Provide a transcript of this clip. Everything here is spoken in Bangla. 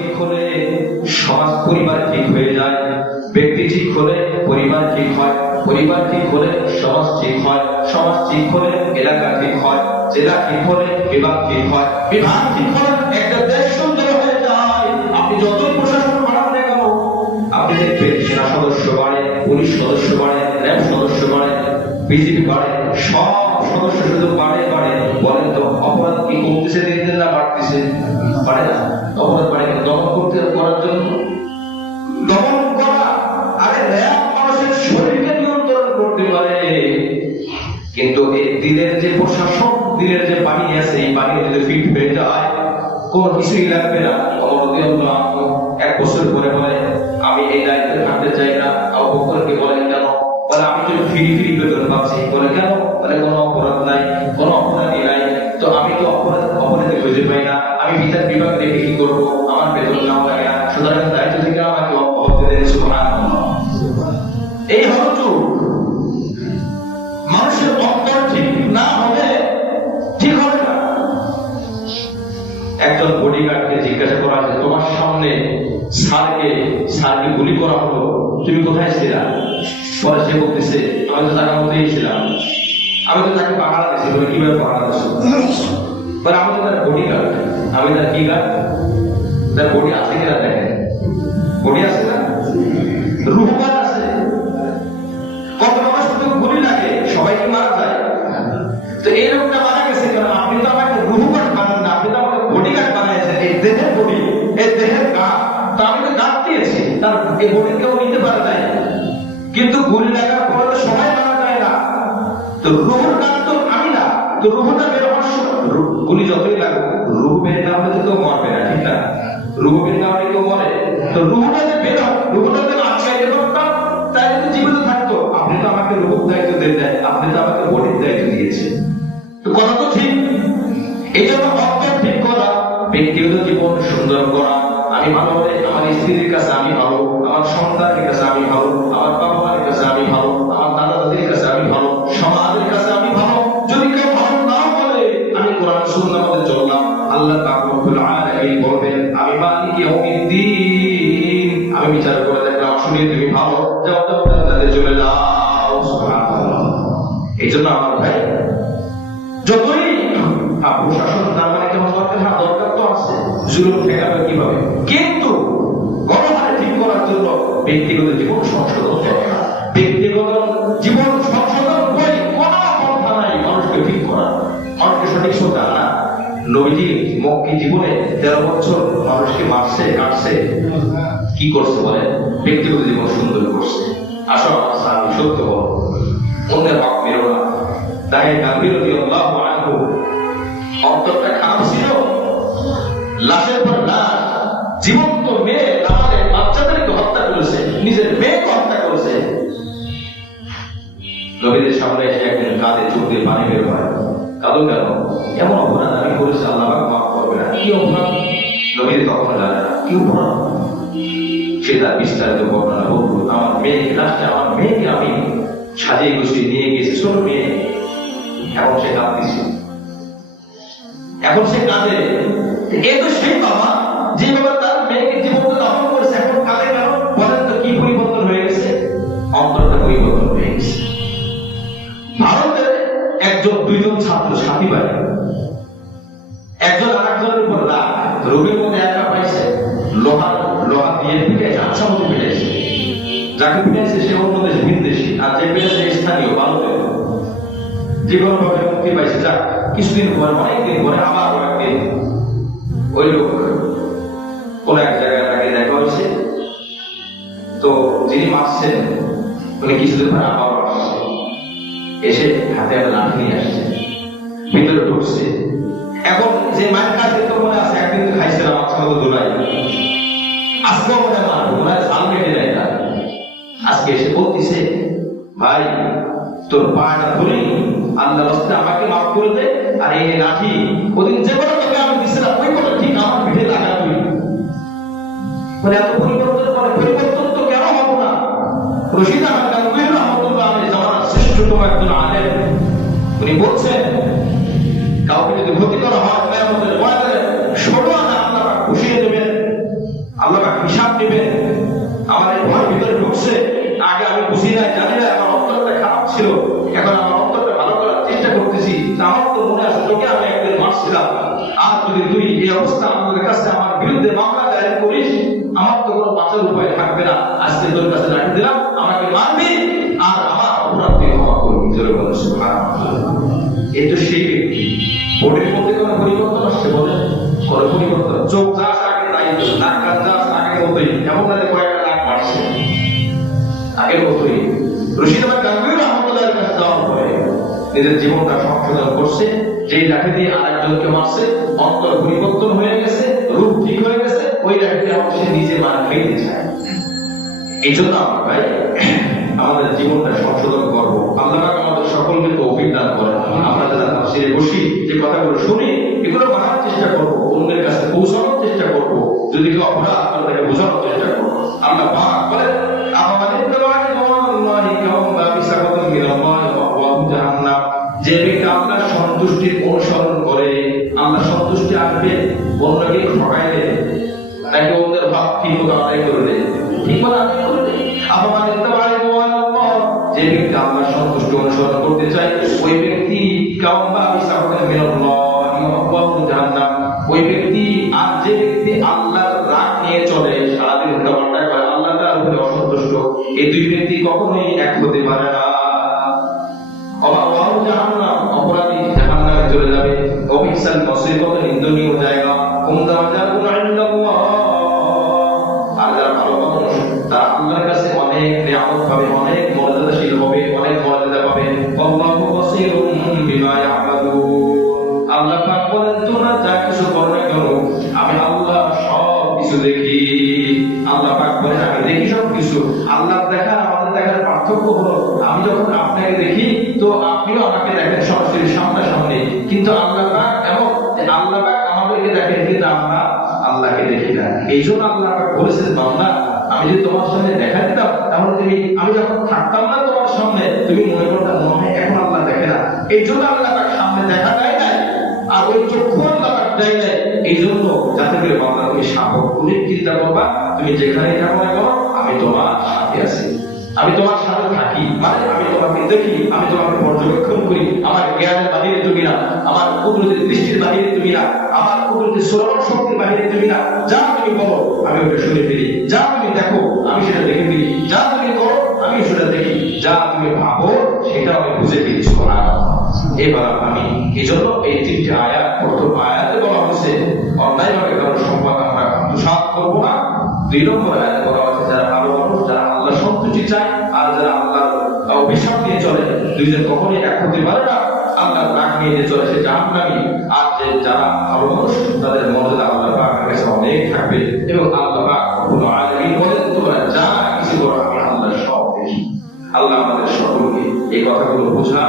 ঠিক হলে সমাজ পরিবার ঠিক হয়ে যায়, ব্যক্তি ঠিক হলে পরিবার ঠিক হয়, পরিবার ঠিক হলে সমাজ ঠিক হয়, সমাজ ঠিক হলে এলাকা ঠিক হয়, জেলা ঠিক হলে বিভাগ ঠিক হয়, বিভাগ ঠিক হলে একটা দেশ সুন্দর হয়ে যায়। আপনি যতই প্রশাসন বাড়ান না কেন, আপনি দেখবেন সেনা সদস্য বাড়ে, পুলিশ সদস্য বাড়ে, র্যাব সদস্য বাড়ে, বিজেপি বাড়ে, সব সদস্য শুধু বাড়ে বাড়ে। বলেন তো অপরাধ কি কমতেছে দিন দিন না বাড়তেছে? বাড়ে না, অপরাধ বাড়ে। দমন করতে করার জন্য দমন করা, আরে র্যাব মানুষের শরীরকে নিয়ন্ত্রণ করতে পারে, কিন্তু এই দিনের যে প্রশাসন, দিনের যে বাহিনী আছে, এই বাহিনী যদি ফিট হয়ে যায় কোন কিছুই লাগবে না। এক বছর পরে বলে আমি এই দায়িত্বে থাকতে চাই না। আবু বকরকে বলেন কেন? বলে আমি তো ফ্রি ফ্রি বেতন পাচ্ছি। বলে কেন? বলে কোনো অপরাধ নাই, কোনো অপরাধী নাই, তো আমি তো অপরাধী খুঁজে পাই না, আমি বিচার বিভাগ দেখে কি করবো? আমার বেতন নাও লাগে না, সুতরাং দায়িত্ব থেকে আমাকে অব্যাহতি দেন। সুবহানাল্লাহ। এই হলো চুপ। মানুষের অন্তর ঠিক না হলে ঠিক হবে না। একজন বডিগার্ডকে জিজ্ঞাসা করা হয়েছে, তোমার সামনে স্যারকে গুলি করা হলো, তুমি কোথায় ছিলা? পরে সে বলতেছে, আমি তো তার মধ্যেই ছিলাম, আমি তো তাকে পাহারা দিয়েছি। বলে কিভাবে পাহারা দিচ্ছ? বলে আমি তো তার বডিগার্ড। আমি তার কি গার্ড? তার বডি আছে কিনা দেখেন, বডি আছে না, রুহবান আছে। কত মানুষ গুলি লাগে, সবাই কি মারা যায়? তো এই লোকটা মারা গেছে কারণ আপনি তো আমাকে রুহবান বানান না, আপনি তো আমাকে বডিগার্ড বানিয়েছেন। এই দেহের বডি, এই দেহের গা, তা আমি তো গার্ড দিয়েছি, তার এই বডি কেউ নিতে পারে নাই। কিন্তু গুলি লাগার পরে সবাই মারা যায় না, তো রুহুর গান তো আমি না, তো রুহুটা বের হওয়ার সময় গুলি যতই লাগুক, রুহু বের না হলে তো কেউ মরবে না, ঠিক না? রুহু বের না হলে কেউ মরে, তো রুহুটা যে বের হয়, রুহুটা যে আটকাইতে পারতাম, তাই যদি জীবিত থাকতো। আপনি তো আমাকে রুহুর দায়িত্ব দেন নাই, আপনি তো আমাকে বডির দায়িত্ব দিয়েছেন। তো কথা তো ঠিক। এই জন্য অন্তর ঠিক করা, ব্যক্তিগত জীবন সুন্দর করা। আমি ভালো হলে আমার স্ত্রীর কাছে আমি ভালো, আমার সন্তানের কাছে আমি ভালো, আমার বাবা মায়ের কাছে আমি ভালো, আমার দাদা দাদির কাছে আমি ভালো, সমাজের কাছে আমি ভালো। যদি কেউ ভালো না বলে, আমি কোরআন সুন্নাহ মতে চললাম, আল্লাহ পাক রব্বুল আলামিন বলবেন আমি মালিক ইয়াউমিদ্দিন, আমি বিচার করে দেখলাম শুনে তুমি ভালো, যাও যাও জান্নাতে চলে যাও। সুবহানাল্লাহ। এই জন্য আমার ভাই, যতই প্রশাসন তার মানে কেমন দরকার, হ্যাঁ দরকার তো আছে, জুলুম ঠেকাবে কিভাবে, কিন্তু গণহারে ঠিক করার জন্য ব্যক্তিগত জীবন সংশোধন দরকার। ব্যক্তিগত জীবন সংশোধন করে কোনো কথা নাই মানুষকে ঠিক করা, মানুষকে সঠিক সোজা না। নবীজি মক্কি জীবনে 13 বছর মানুষকে মারছে, কাটছে, কি করছে বলে? ব্যক্তিগত জীবন সুন্দর করছে। আসো আমি সত্য বলো, অন্যের হক মেরো না। তাই গাম্ভীর রাদিয়াল্লাহু আনহু অন্তরটা খারাপ ছিল, লাশের পর লাশ, জীবন্ত মেয়ে, আমাদের বাচ্চাদেরকে হত্যা করেছে, নিজের মেয়েকে হত্যা করেছে। নবীদের সামনে এসে একদিন কাঁধে চোখ দিয়ে পানি বের হয়। কাঁদো কেন? এমন অপরাধ আমি করেছি, আল্লাহ পাক মাফ করবে না। কি অপরাধ? নবীদের তখন জানে না কি অপরাধ। সে তার বিস্তারিত বর্ণনা বলল, আমার মেয়েকে, লাস্টে আমার মেয়েকে আমি সাজিয়ে গুছিয়ে নিয়ে গেছি, ছোট মেয়ে। এখন সে কাঁদতেছে, এখন সে কাঁদে। এ তো সেই বাবা যে বাবা তার মেয়েকে জীবন্ত দাফন করেছে, এখন কাঁদে কেন? বলেন তো কি পরিবর্তন হয়ে গেছে? অন্তরটা পরিবর্তন হয়ে গেছে। ভারতের একজন দুইজন ছাত্র সাথী ভাই, একজন আরেকজনের উপর রাগ, রোগের মধ্যে একা পাইছে, লোহা দিয়ে পিটাইছে, আচ্ছা মতো পিটাইছে। যাকে পিটাইছে সে অন্য দেশ, ভিনদেশী, আর যে পিটাইছে স্থানীয় ভারতের। জীবন ভাবে মুক্তি পাইছে। যাক, কিছুদিন পরে, অনেকদিন পরে আবার একদিন ওই লোক কোন এক জায়গায় তাকে দেখা হয়েছে। তো যিনি মারছেন উনি কিছুদিন পরে আবার আসছে, এসে হাতে একটা লাঠি নিয়ে আসছে, ভিতরে ঢুকছে। এখন যে মায়ের কাছে তো মনে আছে একদিন তো খাইছিলাম, আচ্ছা মতো দোলাই, আজকেও মনে মারবো, মনে হয় ঝাল মেটে যায় না। আজকে এসে বলতেছে, ভাই তোর পাটা ধরে আল্লাহ রাস্তায় আমাকে মাফ করে দে, আর এই লাঠি ওদিন যে বড় তোকে আমি দিছিলাম ওই কথা ঠিক আমার পিঠে লাগা তুই। মানে এত পরিবর্তন করে, পরিবর্তন তো কেন হবো না? রশিদ আহমদ গাঙ্গুহি রাহমাতুল্লাহ আলাইহি জামানার শ্রেষ্ঠতম একজন আলেম, উনি বলছেন কাউকে যদি ক্ষতি করা হয় কিয়ামতের ময়দানে 16 আনা আল্লাহ পাক খুশিয়ে দেবেন। তোকে আমি একদিন মারছিলাম, আর যদি তুই এই অবস্থা আমাদের কাছে আমার বিরুদ্ধে মামলা দায়ের করিস, আমার তো কোনো বাঁচার উপায় থাকবে না। আজকে তোর কাছে রাখি দিলাম, আমাকে মারবি আর আমার অপরাধ তুই ক্ষমা করবি। জোরে বলে সুবহানাল্লাহ। এই তো সেই ব্যক্তি। বোর্ডের মধ্যে কোনো পরিবর্তন আসছে বলে কোনো পরিবর্তন? চোখ যা আগে তাই তো, নাক কান যা আগের মতোই, এমন না যে কয়েকটা নাক মারছে, আগের মতোই। রশিদ আহমদ গাঙ্গুহি রহমাতুল্লাহির কাছে যাওয়ার পরে নিজের জীবনটা সংশোধন করছে। যেই লাঠি দিয়ে আরেকজনকে মারছে, অন্তর পরিবর্তন হয়ে গেছে, রূপ ঠিক হয়ে গেছে, ওই লাঠি দিয়ে সে নিজে মার খাইতে চায়। এই জন্য আমরা ভাই আমাদের জীবনটা সংশোধন করবো। আল্লাহ পাক আমাদের সকলকে তৌফিক দান করেন। আমরা যারা তাফসীরে বসি, যে কথাগুলো শুনি, এগুলো মানার চেষ্টা করবো, অন্যের কাছে পৌঁছানোর চেষ্টা করবো। যদি কেউ অপরাধ করে তাকে বোঝানোর চেষ্টা করবো। আল্লাহ পাক বলেন, যে ব্যক্তি আল্লাহর সন্তুষ্টির অনুসরণ করে, আল্লাহ সন্তুষ্টি আসবে অন্যকে ঠকাইলে নাকি অন্যের ভাব ঠিক মতো আদায় করলে, ঠিক মতো আদায় করলে। যে ব্যক্তি আল্লাহর সন্তুষ্টি অনুসরণ করতে চায়, ওই ব্যক্তি ওই ব্যক্তি আর যে ব্যক্তি আল্লাহর রাগ নিয়ে চলে, সারাদিন উল্টাপাল্টা করে, আল্লাহ তার উপরে অসন্তুষ্ট, এই দুই ব্যক্তি কখনোই এক হতে পারে না। অপরাধী জাহান্নামে চলে যাবে। অবিসাল মসির কত নিন্দনীয় জায়গা। আর যারা ভালো মানুষ, তারা আল্লাহর কাছে অনেক নিয়ামত পাবে, অনেক মর্যাদাশীল হবে, অনেক মর্যাদা পাবে। আল্লাহু বাসীরুম বিমা ইয়ামালুন। আল্লাহ পাক বলেন, তোমরা যা কিছু করো না কেন, আমি আল্লাহ সব কিছু দেখি। আল্লাহ পাক বলেন, আমি দেখি সব কিছু। আল্লাহ দেখা আমাদের দেখার পার্থক্য হলো, আমি যখন আপনাকে দেখি তো আপনিও আমাকে দেখেন সরাসরি সামনাসামনি, কিন্তু আল্লাহ পাক এমন যে আল্লাহ পাক আমাদেরকে দেখেন কিন্তু আমরা আল্লাহকে দেখি না। এই জন্য আল্লাহ পাক বলেছেন, বান্দা আমি যদি তোমার সামনে দেখা দিতাম, তাহলে তুমি, আমি যখন থাকতাম না তোমার সামনে, তুমি মনে করতাম মনে হয় এখন আল্লাহ দেখে না। এই জন্য আল্লাহ পাক সামনে দেখা দেয় নাই, আর ওই চক্ষু আল্লাহ পাক দেয় নাই। এই জন্য যাতে করে বান্দা তুমি সার্বক্ষণিক চিন্তা করবা, তুমি যেখানেই থাকো না কেন, আমি তোমার সাথে আছি, আমি তোমার সাথে থাকি, মানে আমি তোমাকে দেখি, আমি তোমাকে পর্যবেক্ষণ করি। আমার জ্ঞানের বাহিরে তুমি না, আমার কুদরতের দৃষ্টির বাহিরে তুমি না, আমার কুদরতের শ্রবণ শক্তির বাহিরে তুমি না। যা তুমি বলো আমি ওটা শুনে ফেলি, যা তুমি দেখো আমি সেটা দেখে ফেলি, যা তুমি করো আমি সেটা দেখি, যা তুমি ভাবো সেটা আমি বুঝে ফেলি। এবার আমি এই জন্য এই তিনটি আয়াত, প্রথম আয়াতে বলা হয়েছে অন্যায়ভাবে কারো সম্পদ আমরা আত্মসাৎ করবো না। 2 নম্বর আয়াতে বলা হয়েছে যারা ভালো মানুষ, যারা আল্লাহ সন্তুষ্টি চায় আর যারা আল্লাহর অভিশাপ নিয়ে চলে, দুইজন কখনই এক হতে পারে না। আল্লাহর রাগ নিয়ে যে চলে সে জাহান্নামী, আর যে যারা ভালো মানুষ তাদের মর্যাদা আল্লাহর পাকের কাছে অনেক থাকবে। এবং আল্লাহ পাক রব্বুল আলামিন বলেন, তোমরা যা কিছু করো আমি আল্লাহ সব দেখি। আল্লাহ আমাদের সকলকে এই কথাগুলো বোঝা